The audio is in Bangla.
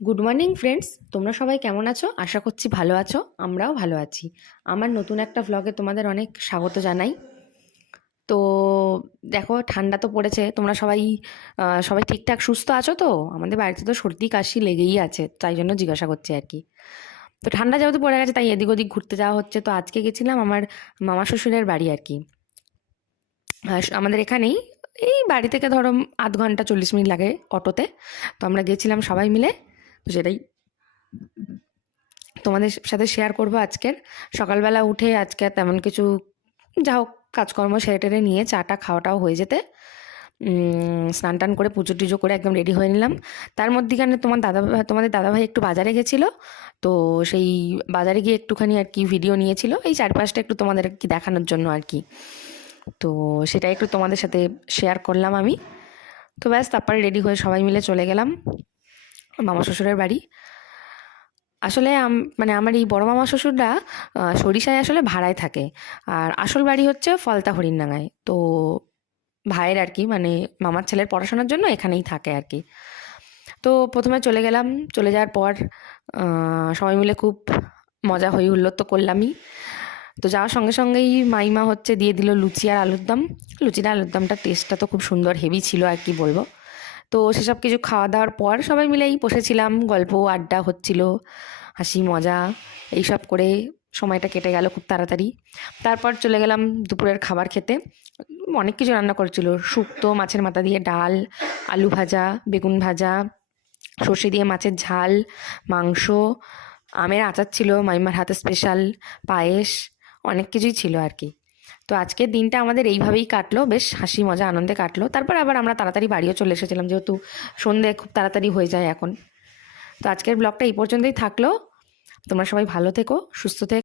গুড মর্নিং ফ্রেন্ডস, তোমরা সবাই কেমন আছো? আশা করছি ভালো আছো। আমরাও ভালো আছি। আমার নতুন একটা ভ্লগে তোমাদের অনেক স্বাগত জানাই। তো দেখো, ঠান্ডা তো পড়েছে। তোমরা সবাই সবাই ঠিকঠাক সুস্থ আছো তো? আমাদের বাড়িতে তো সর্দি কাশি লেগেই আছে, তাই জন্য জিজ্ঞাসা করছি আর কি। তো ঠান্ডা যেহেতু পড়ে গেছে, তাই এদিক ওদিক ঘুরতে যাওয়া হচ্ছে। তো আজকে গেছিলাম আমার মামা শ্বশুরের বাড়ি আর কি। আমাদের এখানেই, এই বাড়ি থেকে ধরো 0.5 ঘন্টা 40 মিনিট লাগে অটোতে। তো আমরা গেছিলাম সবাই মিলে। তো সেটাই তোমাদের সাথে শেয়ার করব আজকের। সকালবেলা উঠে আজকে আর তেমন কিছু, যা হোক কাজকর্ম সেরে টেরে নিয়ে চাটা খাওয়াটাও হয়ে যেতে স্নান টান করে পুজো টুজো করে একদম রেডি হয়ে নিলাম। তার মধ্যেখানে তোমাদের দাদাভাই একটু বাজারে গেছিলো। তো সেই বাজারে গিয়ে একটুখানি আর কি ভিডিও নিয়েছিল, এই চারপাশটা একটু তোমাদের কি দেখানোর জন্য আর কি। তো সেটাই একটু তোমাদের সাথে শেয়ার করলাম আমি। তো ব্যাস, তারপরে রেডি হয়ে সবাই মিলে চলে গেলাম মামা শ্বশুরের বাড়ি। আসলে মানে আমার এই বড় মামা শ্বশুররা সরিষায় আসলে ভাড়ায় থাকে। আর আসল বাড়ি হচ্ছে ফলতা হরিণডাঙ্গায়। তো ভাইয়ের আর কি, মানে মামার ছেলের পড়াশোনার জন্য এখানেই থাকে আর কি। তো প্রথমে চলে গেলাম। চলে যাওয়ার পর সবাই মিলে খুব মজা হই হুল্লোড় তো করলামই। তো যাওয়ার সঙ্গে সঙ্গেই মাইমা হচ্ছে দিয়ে দিল লুচি আর আলুর দম। লুচির আলুর দমটার টেস্টটা তো খুব সুন্দর, হেভি ছিল আর কি বলবো। তো সেসব কিছু খাওয়া দাওয়ার পর সবাই মিলেই বসেছিলাম, গল্প আড্ডা হচ্ছিল, হাসি মজা এইসব করে সময়টা কেটে গেল খুব তাড়াতাড়ি। তারপর চলে গেলাম দুপুরের খাবার খেতে। অনেক কিছু রান্না করেছিল, শুক্তো, মাছের মাথা দিয়ে ডাল, আলু ভাজা, বেগুন ভাজা, সর্ষে দিয়ে মাছের ঝাল, মাংস, আমের আচার ছিল মাইমার হাতে স্পেশাল, পায়েস, অনেক কিছুই ছিল আর কি। তো আজকের দিনটা আমাদের এইভাবেই কাটলো, বেশ হাসি মজা আনন্দে কাটলো। তারপর আবার আমরা তাড়াতাড়ি বাড়িও চলে এসেছিলাম, যেহেতু সন্ধে খুব তাড়াতাড়ি হয়ে যায় এখন। তো আজকের ব্লগটা এই পর্যন্তই থাকলো। তোমরা সবাই ভালো থেকো, সুস্থ থেকো।